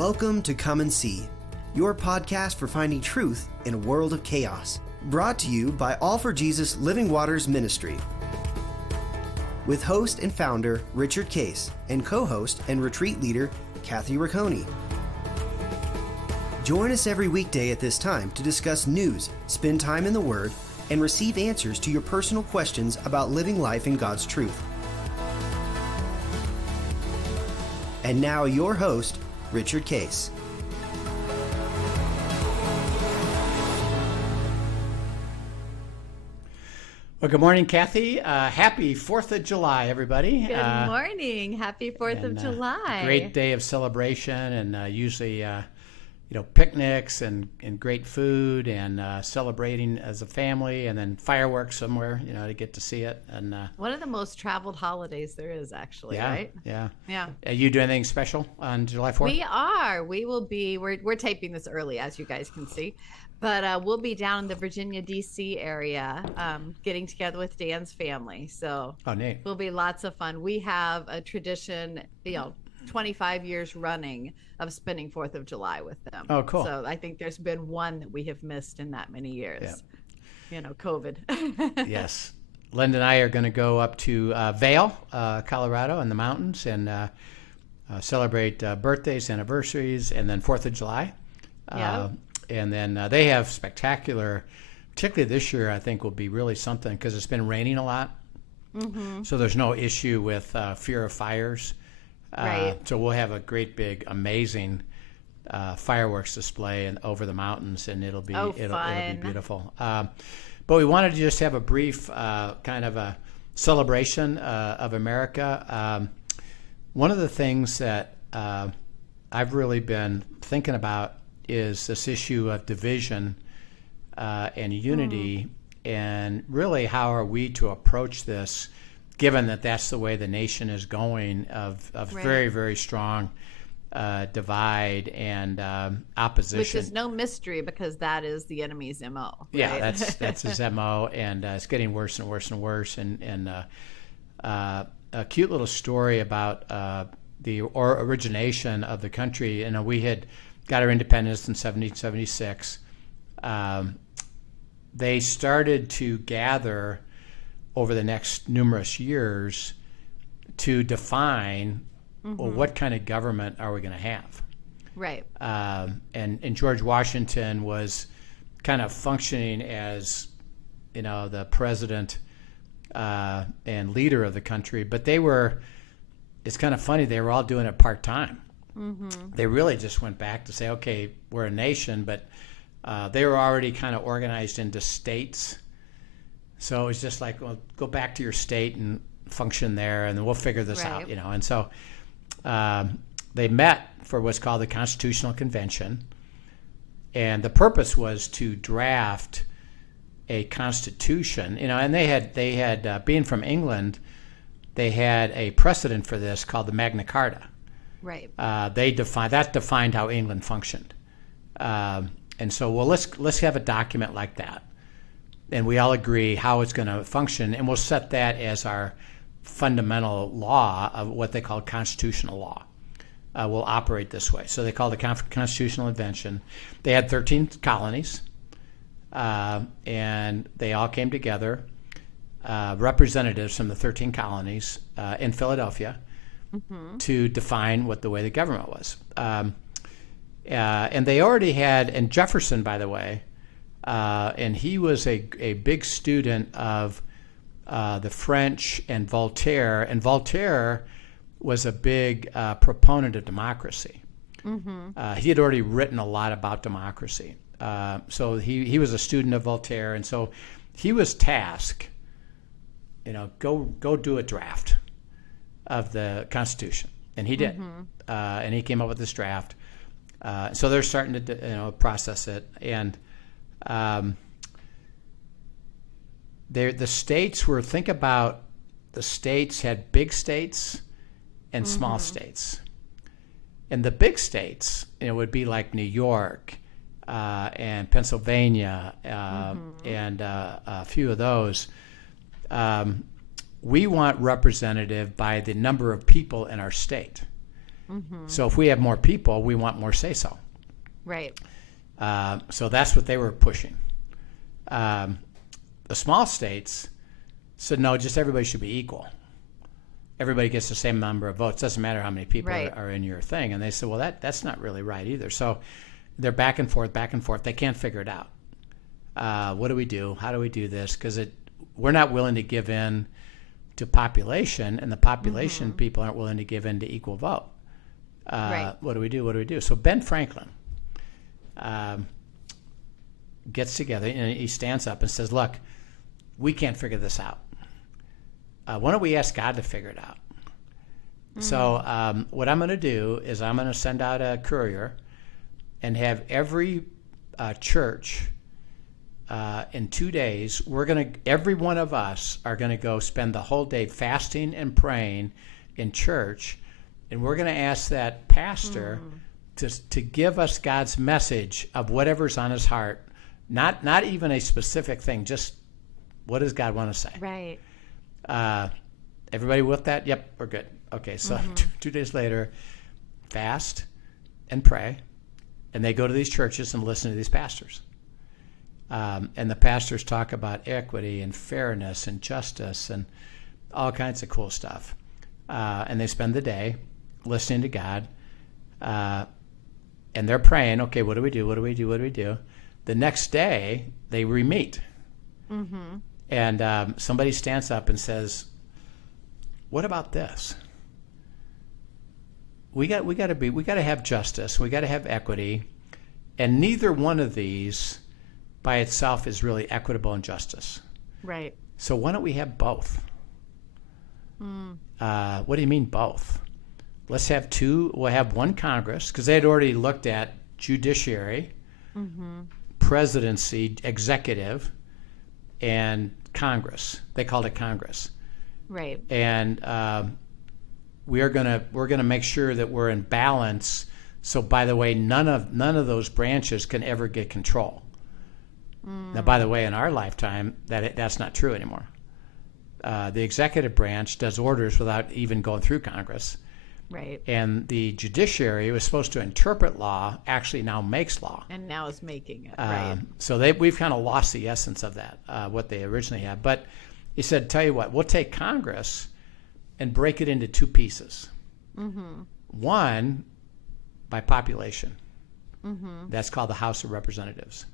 Welcome to Come and See, your podcast for finding truth in a world of chaos. Brought to you by All for Jesus Living Waters Ministry. With host and founder Richard Case and co-host and retreat leader Kathy Ricconi. Join us every weekday at this time to discuss news, spend time in the Word, and receive answers to your personal questions about living life in God's truth. And now your host, Richard Case. Well, good morning, Kathy. Happy 4th of July, everybody. Good morning. Happy 4th of July. Great day of celebration, and usually, picnics and great food and celebrating as a family, and then fireworks somewhere, to get to see it. And one of the most traveled holidays there is, actually, right? Yeah. Yeah. You do anything special on July 4th? We are. We will be. We're taping this early, as you guys can see. But we'll be down in the Virginia, D.C. area getting together with Dan's family. So neat. It'll be lots of fun. We have a tradition, 25 years running of spending 4th of July with them. Oh, cool. So I think there's been one that we have missed in that many years. Yeah. COVID. Yes. Linda and I are going to go up to Vail, Colorado, in the mountains and celebrate birthdays, anniversaries, and then 4th of July. Yeah. And then they have spectacular, particularly this year, I think will be really something because it's been raining a lot. Mm-hmm. So there's no issue with fear of fires. Right. So we'll have a great, big, amazing fireworks display over the mountains, and it'll be beautiful. But we wanted to just have a brief kind of a celebration of America. One of the things that I've really been thinking about is this issue of division and unity, and really how are we to approach this, given that that's the way the nation is going, of Right. very, very strong divide and opposition. Which is no mystery because that is the enemy's MO. Right? Yeah, that's his MO, and it's getting worse and worse and worse. And a cute little story about the origination of the country. We had got our independence in 1776. They started to gather over the next numerous years to define, well, what kind of government are we going to have? Right. And George Washington was kind of functioning as, the president and leader of the country. But it's kind of funny, they were all doing it part-time. Mm-hmm. They really just went back to say, okay, we're a nation, but they were already kind of organized into states. So it was just like, well, go back to your state and function there, and then we'll figure this out, And so they met for what's called the Constitutional Convention, and the purpose was to draft a constitution, and they had being from England, they had a precedent for this called the Magna Carta. Right. They defined how England functioned, and so let's have a document like that, and we all agree how it's going to function, and we'll set that as our fundamental law of what they call constitutional law. Will operate this way. So they called it the Constitutional Convention. They had 13 colonies, and they all came together, representatives from the 13 colonies in Philadelphia. Mm-hmm. To define what the way the government was. And they already had, and Jefferson, by the way, and he was a big student of the French and Voltaire was a big proponent of democracy. Mm-hmm. He had already written a lot about democracy. So he was a student of Voltaire, and so he was tasked, go do a draft of the Constitution, and he did, and he came up with this draft. So they're starting to process it, and the states the states had big states and small states, and the big states would be like New York and Pennsylvania and a few of those. We want representative by the number of people in our state. So if we have more people, we want more say-so. Right. So that's what they were pushing. The small states said, no, just everybody should be equal. Everybody gets the same number of votes. Doesn't matter how many people are in your thing. And they said, well, that's not really right either. So they're back and forth. They can't figure it out. What do we do? How do we do this? Because we're not willing to give in to population, and the population people aren't willing to give in to equal vote. What do we do? So Ben Franklin gets together and he stands up and says, look, we can't figure this out. Why don't we ask God to figure it out? So what I'm going to do is I'm going to send out a courier and have every church in 2 days, every one of us are going to go spend the whole day fasting and praying in church, and we're going to ask that pastor to give us God's message of whatever's on his heart, not even a specific thing, just what does God want to say? Right. Everybody with that? Yep, we're good. Okay, so 2 days later, fast and pray, and they go to these churches and listen to these pastors. And the pastors talk about equity and fairness and justice and all kinds of cool stuff. And they spend the day listening to God, and they're praying, okay, what do we do? The next day, they re-meet. And somebody stands up and says, what about this? We got to have justice. We got to have equity. And neither one of these by itself is really equitable and justice. Right. So why don't we have both? What do you mean both? Let's have two. We'll have one Congress, because they had already looked at judiciary, presidency, executive, and Congress. They called it Congress. Right. And we're gonna make sure that we're in balance. So, by the way, none of those branches can ever get control. Now, by the way, in our lifetime, that's not true anymore. The executive branch does orders without even going through Congress. Right. And the judiciary was supposed to interpret law, actually now makes law. And now is making it. Right. So we've kind of lost the essence of that, what they originally had. But he said, tell you what, we'll take Congress and break it into two pieces. One, by population. That's called the House of Representatives.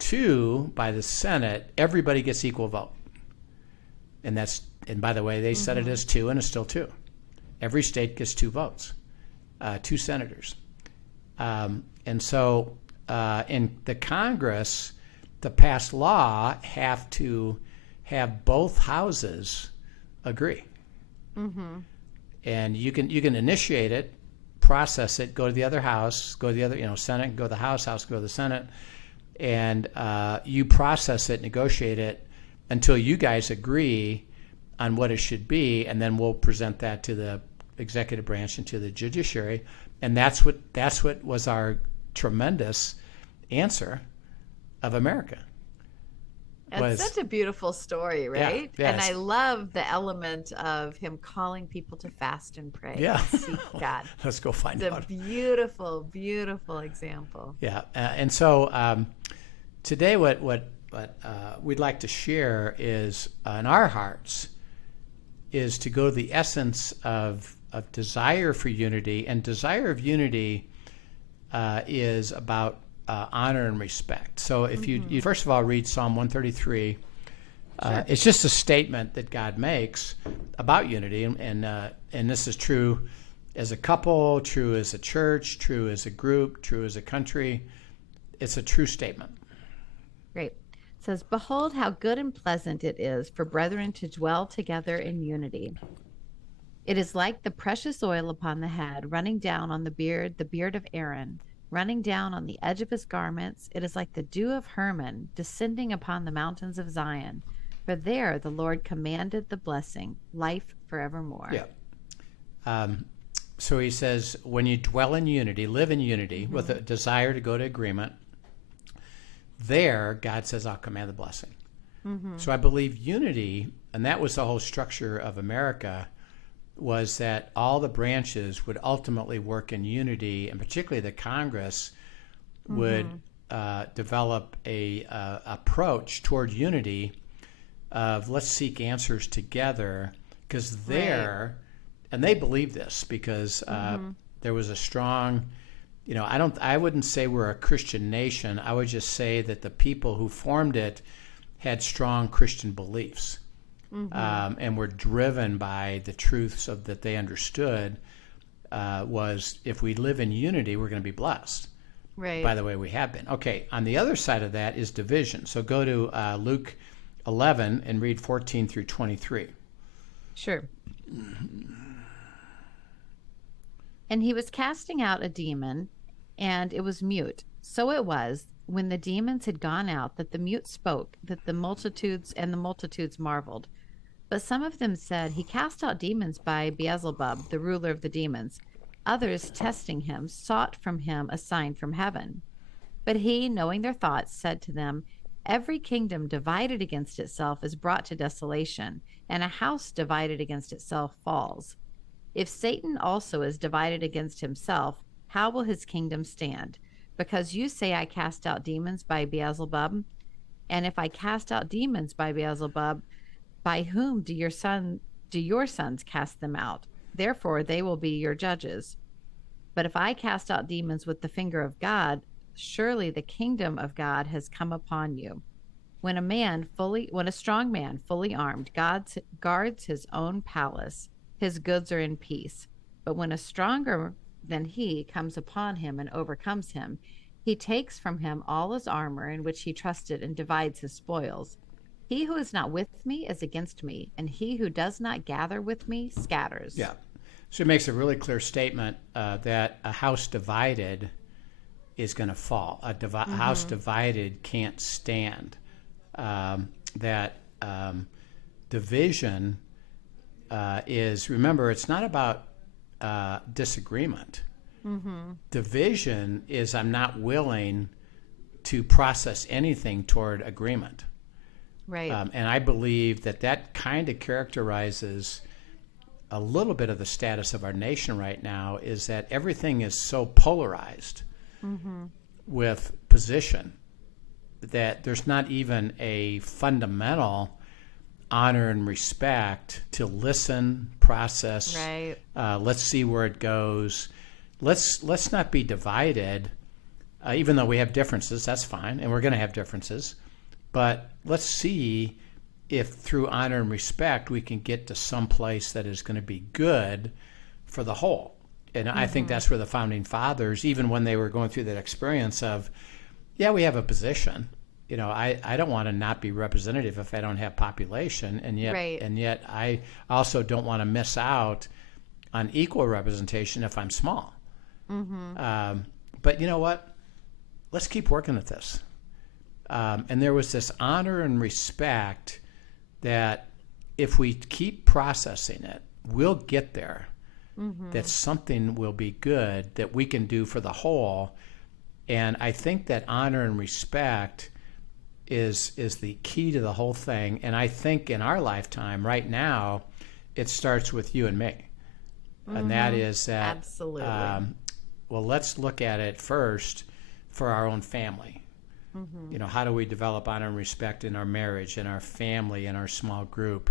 Two, by the Senate, everybody gets equal vote. And by the way, they set it as two, and it's still two. Every state gets 2 votes, 2 senators. And so in the Congress, to pass law, have to have both houses agree. And you can initiate it, process it, go to the other house, go to the other, Senate, go to the House, go to the Senate, and you process it, negotiate it until you guys agree on what it should be, and then we'll present that to the executive branch and to the judiciary. And that's what was our tremendous answer of America. It's such a beautiful story, right? Yeah, and I love the element of him calling people to fast and pray. Yeah. And seek God. Let's go find out. It's a beautiful, beautiful example. Yeah. And so today what we'd like to share is in our hearts is to go to the essence of desire for unity. And desire of unity is about honor and respect. So if you first of all read Psalm 133, sure. It's just a statement that God makes about unity, and this is true as a couple, true as a church, true as a group, true as a country. It's a true statement. Great. It says, "Behold how good and pleasant it is for brethren to dwell together in unity. It is like the precious oil upon the head, running down on the beard of Aaron, running down on the edge of his garments. It is like the dew of Hermon, descending upon the mountains of Zion. For there the Lord commanded the blessing, life forevermore." Yeah. So he says, when you dwell in unity, live in unity, with a desire to go to agreement, there, God says, I'll command the blessing. So I believe unity, and that was the whole structure of America, was that all the branches would ultimately work in unity, and particularly the Congress would develop a approach toward unity of let's seek answers together, because and they believe this because there was a strong, I wouldn't say we're a Christian nation. I would just say that the people who formed it had strong Christian beliefs. And were driven by the truths that they understood was if we live in unity, we're going to be blessed. Right. By the way, we have been. Okay, on the other side of that is division. So go to Luke 11 and read 14 through 23. Sure. And he was casting out a demon, and it was mute. So it was, when the demons had gone out, that the mute spoke, that the multitudes marveled. But some of them said, he cast out demons by Beelzebub, the ruler of the demons. Others, testing him, sought from him a sign from heaven. But he, knowing their thoughts, said to them, every kingdom divided against itself is brought to desolation, and a house divided against itself falls. If Satan also is divided against himself, how will his kingdom stand? Because you say, I cast out demons by Beelzebub. And if I cast out demons by Beelzebub, by whom do your sons cast them out? Therefore they will be your judges. But if I cast out demons with the finger of God, surely the kingdom of God has come upon you. When a strong man fully armed guards his own palace, his goods are in peace. But when a stronger than he comes upon him and overcomes him, he takes from him all his armor in which he trusted and divides his spoils. He who is not with me is against me, and he who does not gather with me scatters. Yeah. So it makes a really clear statement that a house divided is going to fall. A house divided can't stand. Division is, remember, it's not about disagreement. Division is I'm not willing to process anything toward agreement. Right. And I believe that kind of characterizes a little bit of the status of our nation right now, is that everything is so polarized with position that there's not even a fundamental honor and respect to listen, process. Right. Let's see where it goes. Let's not be divided, even though we have differences. That's fine, and we're going to have differences. But let's see if through honor and respect we can get to some place that is going to be good for the whole. And I think that's where the founding fathers, even when they were going through that experience of, yeah, we have a position. I don't want to not be representative if I don't have population, and yet I also don't want to miss out on equal representation if I'm small. But you know what? Let's keep working at this. And there was this honor and respect that if we keep processing it, we'll get there. That something will be good that we can do for the whole. And I think that honor and respect is the key to the whole thing. And I think in our lifetime right now, it starts with you and me. And that is that, absolutely. Well, let's look at it first for our own family. How do we develop honor and respect in our marriage, in our family, in our small group,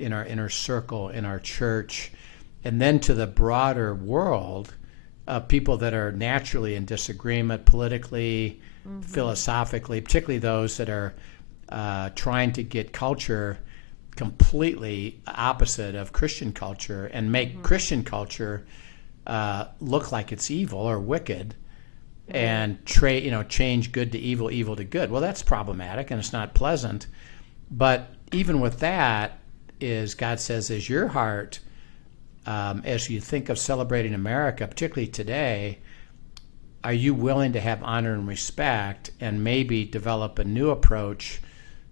in our inner circle, in our church, and then to the broader world of people that are naturally in disagreement politically, philosophically, particularly those that are trying to get culture completely opposite of Christian culture and make Christian culture look like it's evil or wicked. And change good to evil, evil to good. Well, that's problematic and it's not pleasant. But even with that, God says, is your heart, as you think of celebrating America, particularly today, are you willing to have honor and respect and maybe develop a new approach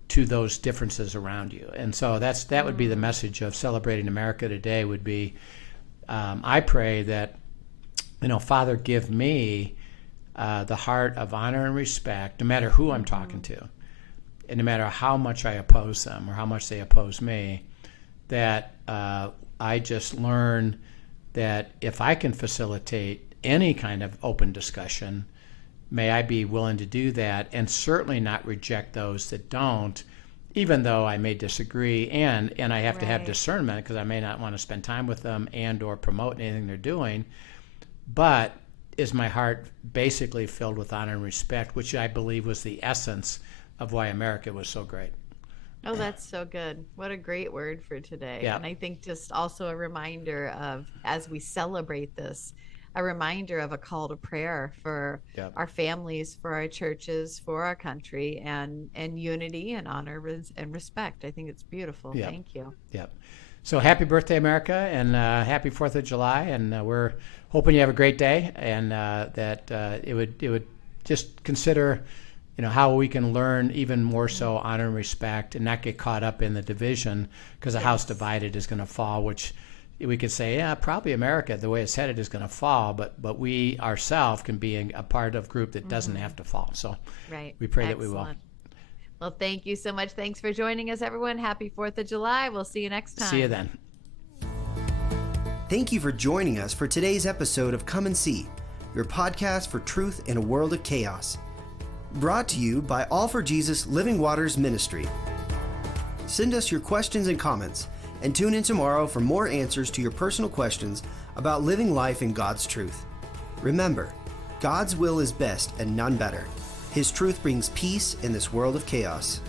to those differences around you? And so that would be the message of celebrating America today. Would be, I pray that, Father, give me the heart of honor and respect, no matter who I'm talking to, and no matter how much I oppose them or how much they oppose me, that I just learned that if I can facilitate any kind of open discussion, may I be willing to do that, and certainly not reject those that don't, even though I may disagree, and I have to have discernment, because I may not want to spend time with them and or promote anything they're doing. But is my heart basically filled with honor and respect, which I believe was the essence of why America was so great. Oh, that's so good. What a great word for today. Yeah. And I think just also a reminder of, as we celebrate this, a reminder of a call to prayer for our families, for our churches, for our country, and unity and honor and respect. I think it's beautiful. Thank you. Yep. So happy birthday, America, and happy 4th of July. And we're hoping you have a great day, and that it would just consider, how we can learn even more so honor and respect, and not get caught up in the division, because a house divided is going to fall, which we could say, probably America, the way it's headed, is going to fall, but we ourselves can be a part of a group that doesn't have to fall. So we pray that we will. Well, thank you so much. Thanks for joining us, everyone. Happy 4th of July. We'll see you next time. See you then. Thank you for joining us for today's episode of Come and See, your podcast for truth in a world of chaos. Brought to you by All for Jesus Living Waters Ministry. Send us your questions and comments, and tune in tomorrow for more answers to your personal questions about living life in God's truth. Remember, God's will is best and none better. His truth brings peace in this world of chaos.